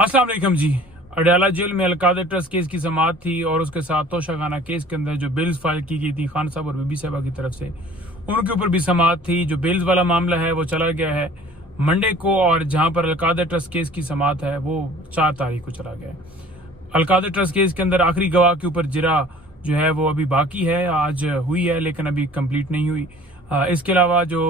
अस्सलाम वालेकुम जी। अडयाला जेल में अलकादर ट्रस्ट केस की समाअत थी और उसके साथ तोशाखाना केस के अंदर जो बिल्स फाइल की गई थी खान साहब और बीबी साहबा की तरफ से, उनके ऊपर भी समाअत थी। जो बिल्स वाला मामला है वो चला गया है मंडे को, और जहां पर अलकादर ट्रस्ट केस की समाअत है वो 4 तारीख को चला गया है। अलकादर ट्रस्ट केस के अंदर आखिरी गवाह के ऊपर जिरा जो है वो अभी बाकी है, आज हुई है लेकिन अभी कंप्लीट नहीं हुई। इसके अलावा जो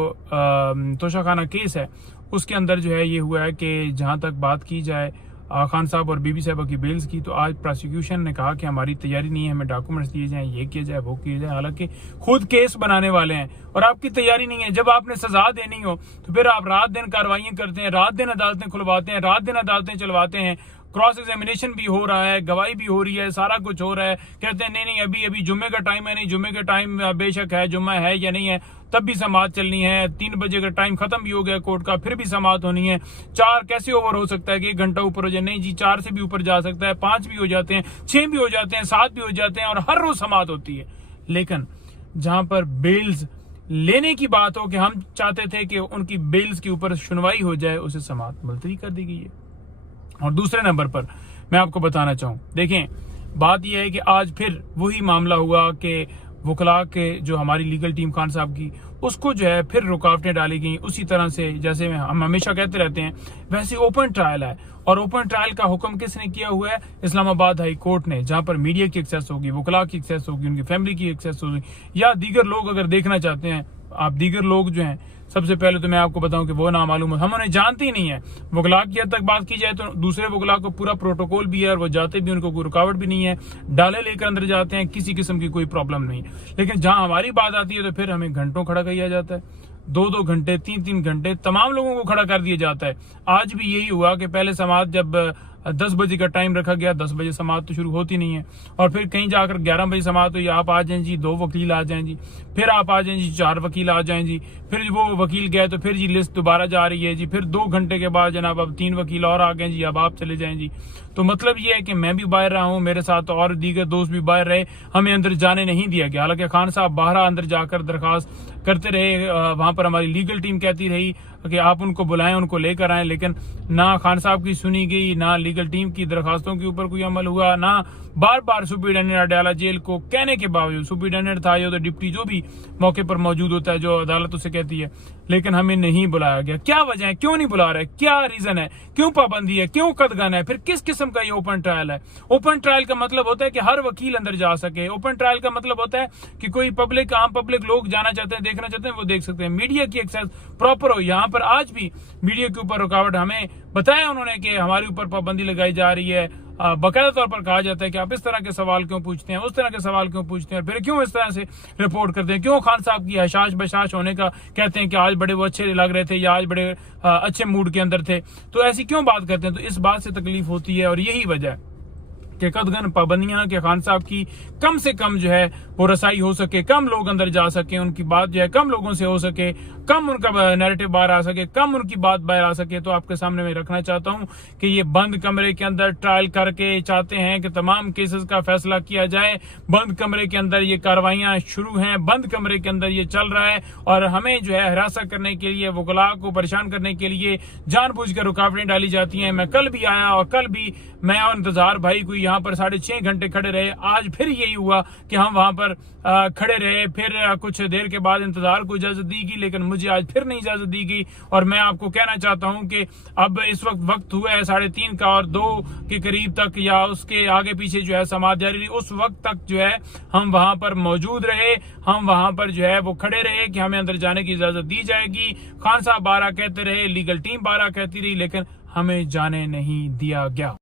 तोशाखाना केस है उसके अंदर जो है ये हुआ है कि जहां तक बात की जाए खान साहब और बीबी साहबा की बेल्स की, तो आज प्रोसिक्यूशन ने कहा कि हमारी तैयारी नहीं है, हमें डॉक्यूमेंट्स दिए जाएं, ये किया जाए वो किया जाए। हालांकि खुद केस बनाने वाले हैं और आपकी तैयारी नहीं है। जब आपने सजा देनी हो तो फिर आप रात दिन कार्रवाइयां करते हैं, रात दिन अदालतें खुलवाते हैं, रात दिन अदालतें चलवाते हैं, क्रॉस एग्जामिनेशन भी हो रहा है, गवाही भी हो रही है, सारा कुछ हो रहा है। कहते हैं नहीं अभी जुम्मे का टाइम है, नहीं जुम्मे का टाइम बेशक है, जुम्मा है या नहीं है, तब भी समाअत चलनी है। 3 बजे का टाइम खत्म भी हो गया कोर्ट का, फिर भी समाअत होनी है। 4 कैसे ओवर हो सकता है कि 1 घंटा ऊपर हो जाए? नहीं जी, 4 से भी ऊपर जा सकता है, 5 भी हो जाते हैं, 6 भी हो जाते हैं, 7 भी हो जाते हैं और हर रोज समाअत होती है। लेकिन जहां पर बेल्स लेने की बात हो कि हम चाहते थे कि उनकी बेल्स के ऊपर सुनवाई हो जाए, उसे समाअत मुलतवी कर दी गई है। और दूसरे नंबर पर मैं आपको बताना चाहूं, देखें बात यह है कि आज फिर वही मामला हुआ कि वकला के जो हमारी लीगल टीम खान साहब की, उसको जो है फिर रुकावटें डाली गई। उसी तरह से जैसे हम हमेशा कहते रहते हैं वैसे ओपन ट्रायल है, और ओपन ट्रायल का हुक्म किसने किया हुआ है? इस्लामाबाद हाई कोर्ट ने, जहां पर मीडिया की एक्सेस होगी, वकला की एक्सेस होगी, उनकी फैमिली की एक्सेस होगी, या दीगर लोग अगर देखना चाहते हैं। आप दीगर लोग जो हैं, सबसे पहले तो मैं आपको बताऊं कि वो नामालूम हम उन्हें जानते ही नहीं है। वकला की हद तक बात की जाए तो दूसरे वकला को पूरा प्रोटोकॉल भी है और वो जाते भी, उनको कोई रुकावट भी नहीं है, डाले लेकर अंदर जाते हैं, किसी किस्म की कोई प्रॉब्लम नहीं। लेकिन जहां हमारी बात आती है तो फिर हमें घंटों खड़ा किया जाता है, 2-2 घंटे, 3-3 घंटे तमाम लोगों को खड़ा कर दिया जाता है। आज भी यही हुआ कि पहले समाअत जब 10 बजे का टाइम रखा गया, 10 बजे समाअत तो शुरू होती नहीं है, और फिर कहीं जाकर 11 बजे समाअत हुई। आप आ जाएं जी, 2 वकील आ जाएं जी, फिर आप आ जाएं जी, 4 वकील आ जाएं जी, फिर वो वकील गए तो फिर जी लिस्ट दोबारा जा रही है जी, फिर 2 घंटे के बाद जनाब अब 3 वकील और आ गए जी, अब आप चले जाएं जी। तो मतलब ये है कि मैं भी बाहर रहा हूँ, मेरे साथ और दीगर दोस्त भी बाहर रहे, हमें अंदर जाने नहीं दिया गया। हालांकि खान साहब बाहर अंदर जाकर दरखास्त करते रहे, वहां पर हमारी लीगल टीम कहती रही कि आप उनको बुलाएं, उनको लेकर आएं, लेकिन ना खान साहब की सुनी गई, ना लीगल टीम की दरखास्तों के ऊपर कोई अमल हुआ, ना बार बार सुप्रीडेंटेंट अडयाला जेल को कहने के बावजूद, सुप्रीडेंटेंट था या तो डिप्टी जो भी मौके पर मौजूद होता है जो अदालत उसे कहती है, लेकिन हमें नहीं बुलाया गया। क्या वजह है, क्यों नहीं बुला रहे, क्या रीजन है, क्यों पाबंदी है, क्यों कदगन है, फिर किस किस्म का ये ओपन ट्रायल है? ओपन ट्रायल का मतलब होता है कि हर वकील अंदर जा सके। ओपन ट्रायल का मतलब होता है कि कोई पब्लिक, आम पब्लिक लोग जाना चाहते हैं, देखना चाहते हैं, वो देख सकते हैं। मीडिया की एक्सेस प्रॉपर हो। यहाँ पर आज भी मीडिया के ऊपर रुकावट, हमें बताया उन्होंने कि हमारे ऊपर पाबंदी लगाई जा रही है। बाकायदा तौर पर कहा जाता है कि आप इस तरह के सवाल क्यों पूछते हैं, उस तरह के सवाल क्यों पूछते हैं, फिर क्यों इस तरह से रिपोर्ट करते हैं, क्यों खान साहब की हशाश बशाश होने का कहते हैं कि आज बड़े वो अच्छे लग रहे थे या आज बड़े अच्छे मूड के अंदर थे, तो ऐसी क्यों बात करते हैं? तो इस बात से तकलीफ होती है, और यही वजह है कि कदगन पाबंदियां के खान साहब की कम से कम जो है वो रसाई हो सके, कम लोग अंदर जा सके, उनकी बात जो है कम लोगों से हो सके, कम उनका नैरेटिव बाहर आ सके, कम उनकी बात बाहर आ सके। तो आपके सामने मैं रखना चाहता हूं कि ये बंद कमरे के अंदर ट्रायल करके चाहते हैं कि तमाम केसेस का फैसला किया जाए। बंद कमरे के अंदर ये कार्रवाइयां शुरू हैं, बंद कमरे के अंदर ये चल रहा है, और हमें जो है हिरासत करने के लिए, वकला को परेशान करने के लिए जानबूझकर रुकावटें डाली जाती हैं। मैं कल भी आया और कल भी मैं और इंतजार भाई कोई यहाँ पर 6.5 घंटे खड़े रहे। आज फिर यही हुआ कि हम वहां पर खड़े रहे, फिर कुछ देर के बाद इंतजार को इजाजत दी गई, लेकिन मुझे आज फिर नहीं इजाजत दी गई। और मैं आपको कहना चाहता हूं कि अब इस वक्त हुआ है 3:30 का, और 2 के करीब तक या उसके आगे पीछे जो है समाअत जारी रही, उस वक्त तक जो है हम वहां पर मौजूद रहे, हम वहां पर जो है वो खड़े रहे कि हमें अंदर जाने की इजाजत दी जाएगी। खान साहब 12 कहते रहे, लीगल टीम 12 कहती रही, लेकिन हमें जाने नहीं दिया गया।